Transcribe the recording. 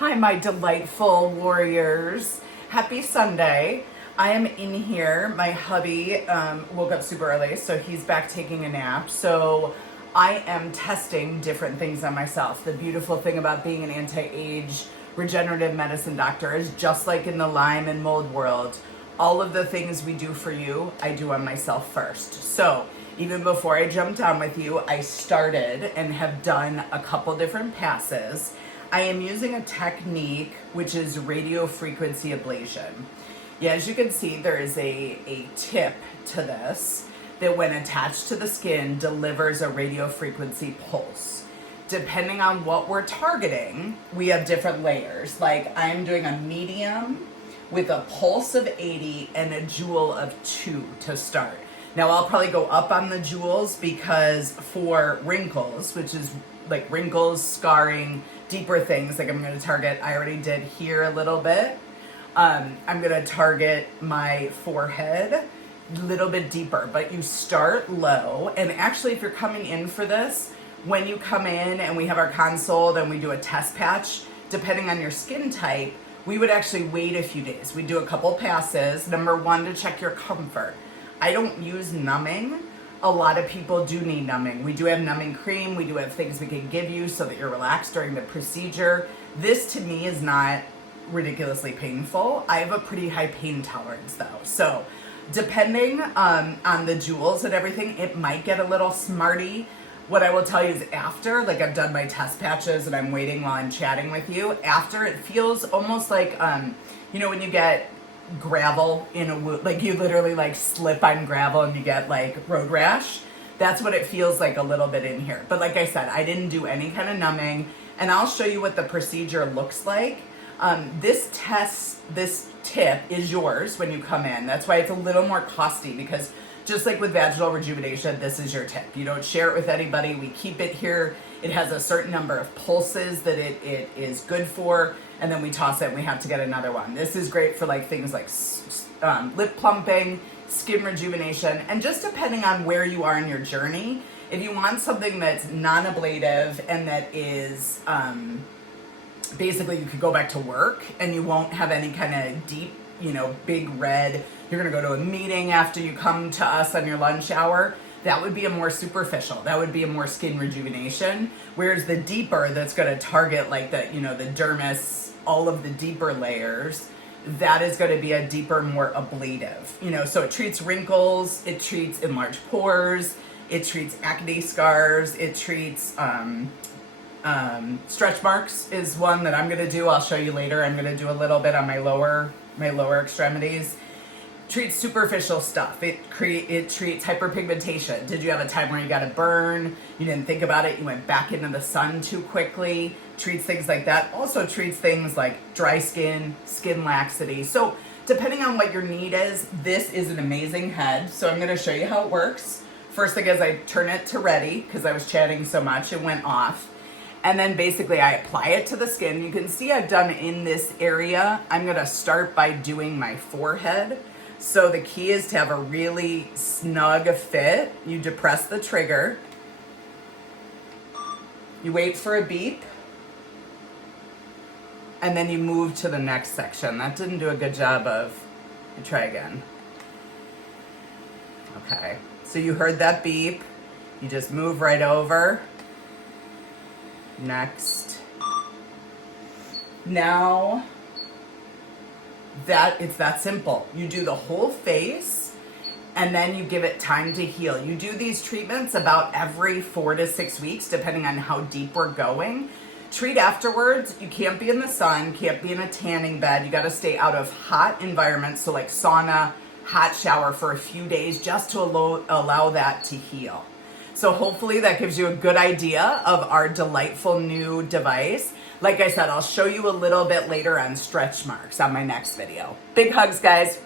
Hi, my delightful warriors. Happy Sunday. I am in here. My hubby woke up super early, so he's back taking a nap. So I am testing different things on myself. The beautiful thing about being an anti-age regenerative medicine doctor is just like in the Lyme and mold world, all of the things we do for you, I do on myself first. So even before I jumped on with you, I started and have done a couple different passes. I am using a technique which is radio frequency ablation. Yeah, as you can see, there is a tip to this that when attached to the skin delivers a radio frequency pulse. Depending on what we're targeting, we have different layers. Like I'm doing a medium with a pulse of 80 and a joule of 2 to start. Now I'll probably go up on the joules because for wrinkles, which is like wrinkles, scarring, deeper things, like I'm going to target, I already did here a little bit. I'm going to target my forehead a little bit deeper, but you start low. And actually, if you're coming in for this, when you come in and we have our console, then we do a test patch, depending on your skin type, we would actually wait a few days. We do a couple passes. Number one, to check your comfort. I don't use numbing. A lot of people do need numbing. We do have numbing cream. We do have things we can give you so that you're relaxed during the procedure. This to me is not ridiculously painful. I have a pretty high pain tolerance though. So depending on the jewels and everything, it might get a little smarty. What I will tell you is after, like I've done my test patches and I'm waiting while I'm chatting with you, after it feels almost like, when you get gravel in a wound, like you literally like slip on gravel and you get like road rash. That's what it feels like a little bit in here. But like I said, I didn't do any kind of numbing, and I'll show you what the procedure looks like. This tip is yours when you come in. That's why it's a little more costly, because just like with vaginal rejuvenation, this is your tip. You don't share it with anybody. We keep it here. It has a certain number of pulses that it is good for, and then we toss it and we have to get another one. This is great for like things like lip plumping, skin rejuvenation, and just depending on where you are in your journey. If you want something that's non-ablative and that is basically you could go back to work and you won't have any kind of deep, big red, you're gonna go to a meeting after you come to us on your lunch hour, that would be a more superficial, that would be a more skin rejuvenation. Whereas the deeper, that's gonna target like the dermis, all of the deeper layers, that is gonna be a deeper, more ablative. So it treats wrinkles, it treats enlarged pores, it treats acne scars, it treats stretch marks is one that I'm gonna do. I'll show you later. I'm gonna do a little bit on my lower extremities. Treats superficial stuff. It treats hyperpigmentation. Did you have a time where you got a burn? You didn't think about it. You went back into the sun too quickly. Treats things like that. Also treats things like dry skin, skin laxity. So depending on what your need is, this is an amazing head. So I'm gonna show you how it works. First thing is I turn it to ready because I was chatting so much, it went off. And then basically I apply it to the skin. You can see I've done in this area. I'm gonna start by doing my forehead. So the key is to have a really snug fit. You depress the trigger. You wait for a beep. And then you move to the next section. That didn't do a good job of, try again. Okay, so you heard that beep. You just move right over. Next. Now, it's that simple. You do the whole face and then you give it time to heal. You do these treatments about every 4 to 6 weeks, depending on how deep we're going. Treat afterwards. You can't be in the sun, can't be in a tanning bed. You got to stay out of hot environments, so like sauna, hot shower for a few days, just to allow that to heal. So hopefully that gives you a good idea of our delightful new device. Like I said, I'll show you a little bit later on stretch marks on my next video. Big hugs, guys.